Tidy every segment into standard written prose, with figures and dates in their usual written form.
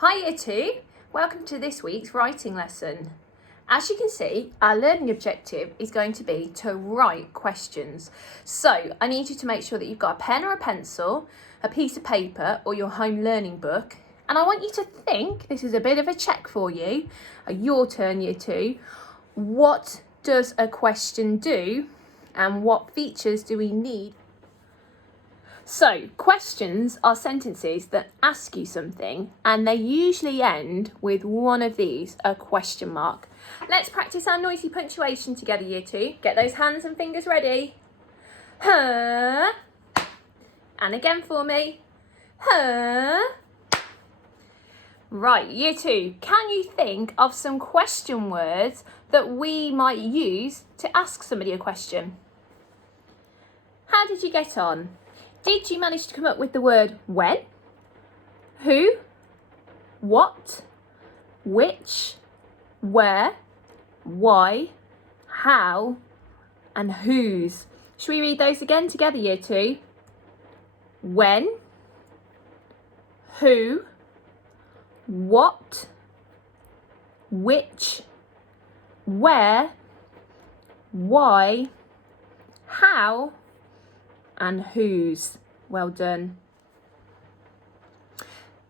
Hi Year 2, welcome to this week's writing lesson. As you can see, our learning objective is going to be to write questions. So I need you to make sure that you've got a pen or a pencil, a piece of paper or your home learning book, and I want you to think, this is a bit of a check for you, your turn Year 2, what does a question do and what features do we need? So, questions are sentences that ask you something and they usually end with one of these, a question mark. Let's practice our noisy punctuation together, Year 2. Get those hands and fingers ready. Huh. And again for me. Huh. Right, Year 2, can you think of some question words that we might use to ask somebody a question? How did you get on? Did you manage to come up with the word when, who, what, which, where, why, how, and whose? Should we read those again together, Year 2? When, who, what, which, where, why, how, and whose. Well done.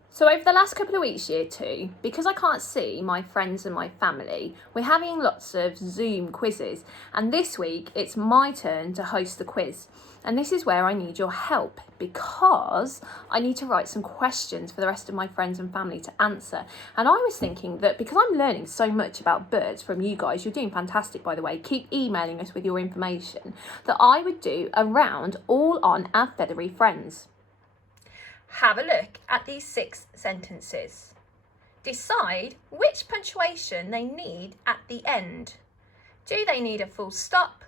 So over the last couple of weeks, Year 2, because I can't see my friends and my family, we're having lots of Zoom quizzes, and this week it's my turn to host the quiz. And this is where I need your help because I need to write some questions for the rest of my friends and family to answer. And I was thinking that because I'm learning so much about birds from you guys, you're doing fantastic by the way, keep emailing us with your information, that I would do a round all on our feathery friends. Have a look at these 6 sentences. Decide which punctuation they need at the end. Do they need a full stop,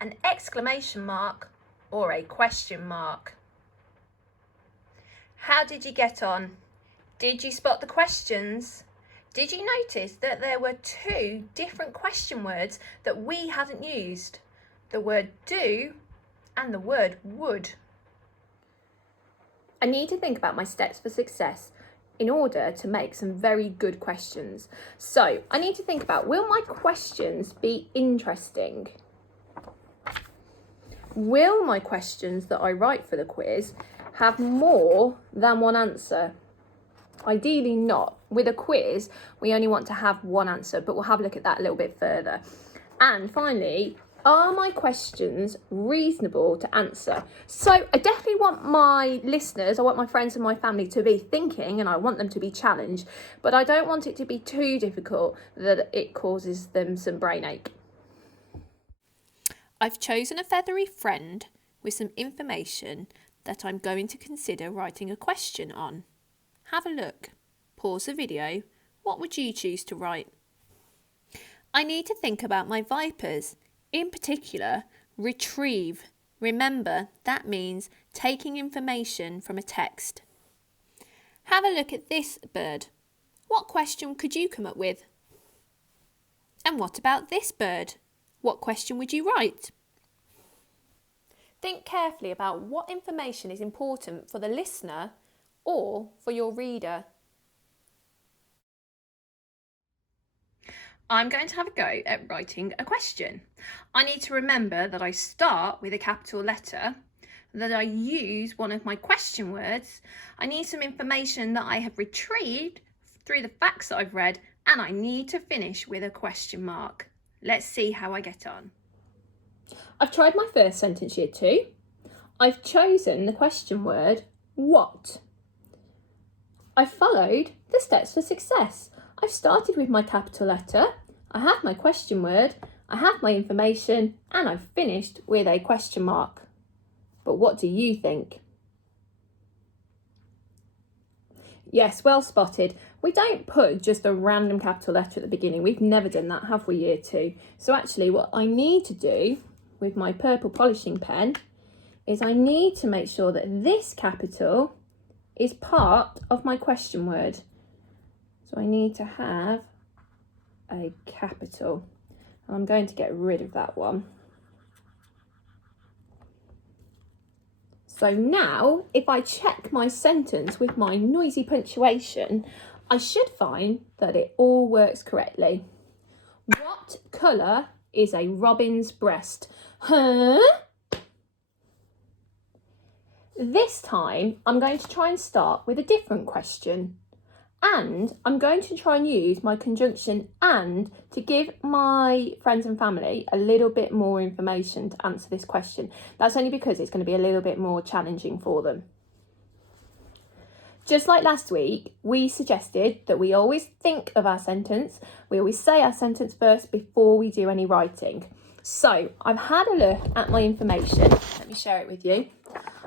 an exclamation mark, or a question mark? How did you get on? Did you spot the questions? Did you notice that there were 2 different question words that we hadn't used? The word do and the word would. I need to think about my steps for success in order to make some very good questions. So I need to think about, will my questions be interesting? Will my questions that I write for the quiz have more than one answer? Ideally not. With a quiz, we only want to have one answer, but we'll have a look at that a little bit further. And finally, are my questions reasonable to answer? So I definitely want my listeners, I want my friends and my family to be thinking, and I want them to be challenged, but I don't want it to be too difficult that it causes them some brain ache. I've chosen a feathery friend with some information that I'm going to consider writing a question on. Have a look. Pause the video. What would you choose to write? I need to think about my vipers. In particular, retrieve. Remember, that means taking information from a text. Have a look at this bird. What question could you come up with? And what about this bird? What question would you write? Think carefully about what information is important for the listener or for your reader. I'm going to have a go at writing a question. I need to remember that I start with a capital letter, that I use one of my question words, I need some information that I have retrieved through the facts that I've read, and I need to finish with a question mark. Let's see how I get on. I've tried my first sentence, Year 2. I've chosen the question word, what. I've followed the steps for success. I've started with my capital letter, I have my question word, I have my information, and I've finished with a question mark. But what do you think? Yes, well spotted. We don't put just a random capital letter at the beginning. We've never done that, have we, Year 2? So actually what I need to do with my purple polishing pen is I need to make sure that this capital is part of my question word. So I need to have a capital. I'm going to get rid of that one. So now, if I check my sentence with my noisy punctuation, I should find that it all works correctly. What colour is a robin's breast? Huh? This time, I'm going to try and start with a different question. And I'm going to try and use my conjunction and to give my friends and family a little bit more information to answer this question. That's only because it's going to be a little bit more challenging for them. Just like last week, we suggested that we always think of our sentence. We always say our sentence first before we do any writing. So I've had a look at my information. Let me share it with you.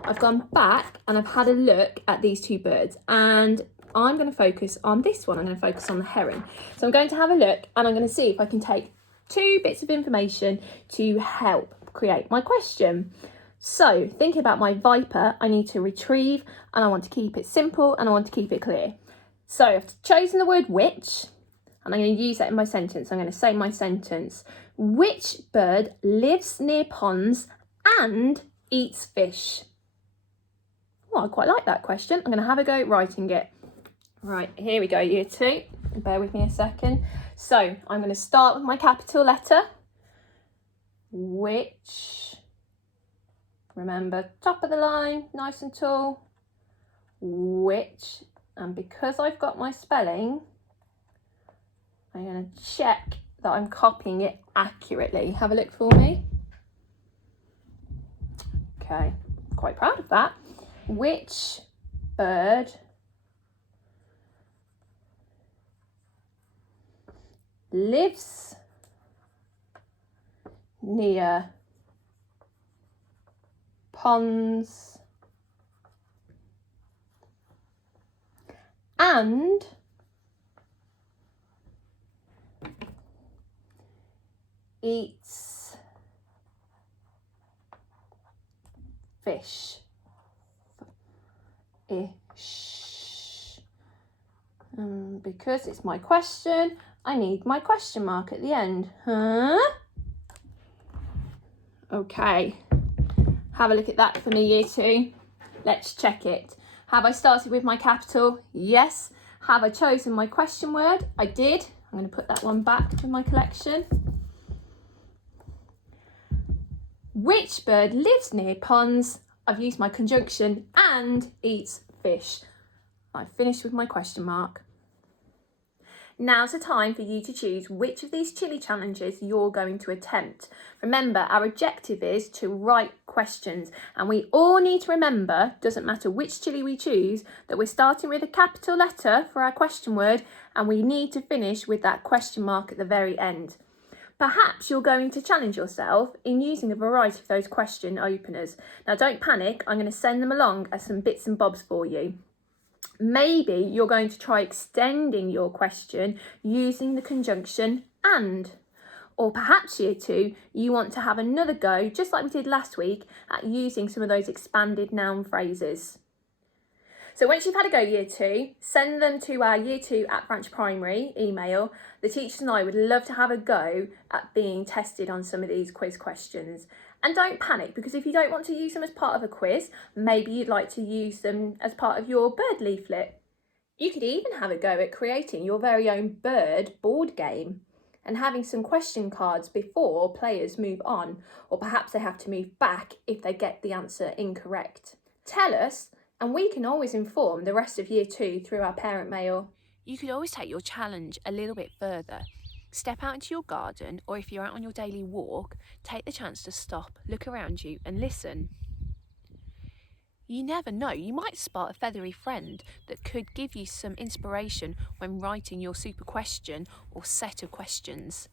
I've gone back and I've had a look at these two birds, and I'm going to focus on this one. I'm going to focus on the heron. So I'm going to have a look and I'm going to see if I can take two bits of information to help create my question. So thinking about my viper, I need to retrieve and I want to keep it simple and I want to keep it clear. So I've chosen the word which, and I'm going to use that in my sentence. I'm going to say my sentence. Which bird lives near ponds and eats fish? Oh, I quite like that question. I'm going to have a go at writing it. Right, here we go, year 2. Bear with me a second. So I'm going to start with my capital letter. Which, remember, top of the line, nice and tall. Which, and because I've got my spelling, I'm going to check that I'm copying it accurately. Have a look for me. Okay, quite proud of that. Which bird lives near ponds and eats fish? Ish. Because it's my question, I need my question mark at the end. Huh? Okay. Have a look at that for me, year 2. Let's check it. Have I started with my capital? Yes. Have I chosen my question word? I did. I'm going to put that one back in my collection. Which bird lives near ponds? I've used my conjunction and eats fish. I've finished with my question mark. Now's the time for you to choose which of these chili challenges you're going to attempt. Remember, our objective is to write questions, and we all need to remember, doesn't matter which chili we choose, that we're starting with a capital letter for our question word, and we need to finish with that question mark at the very end. Perhaps you're going to challenge yourself in using a variety of those question openers. Now don't panic, I'm going to send them along as some bits and bobs for you. Maybe you're going to try extending your question using the conjunction and. Or perhaps year 2, you want to have another go, just like we did last week, at using some of those expanded noun phrases. So once you've had a go, year 2, send them to our year 2 at Branch Primary email. The teachers and I would love to have a go at being tested on some of these quiz questions. And don't panic, because if you don't want to use them as part of a quiz, maybe you'd like to use them as part of your bird leaflet. You could even have a go at creating your very own bird board game and having some question cards before players move on, or perhaps they have to move back if they get the answer incorrect. Tell us, and we can always inform the rest of year 2 through our parent mail. You could always take your challenge a little bit further. Step out into your garden, or if you're out on your daily walk, take the chance to stop, look around you and listen. You never know, you might spot a feathery friend that could give you some inspiration when writing your super question or set of questions.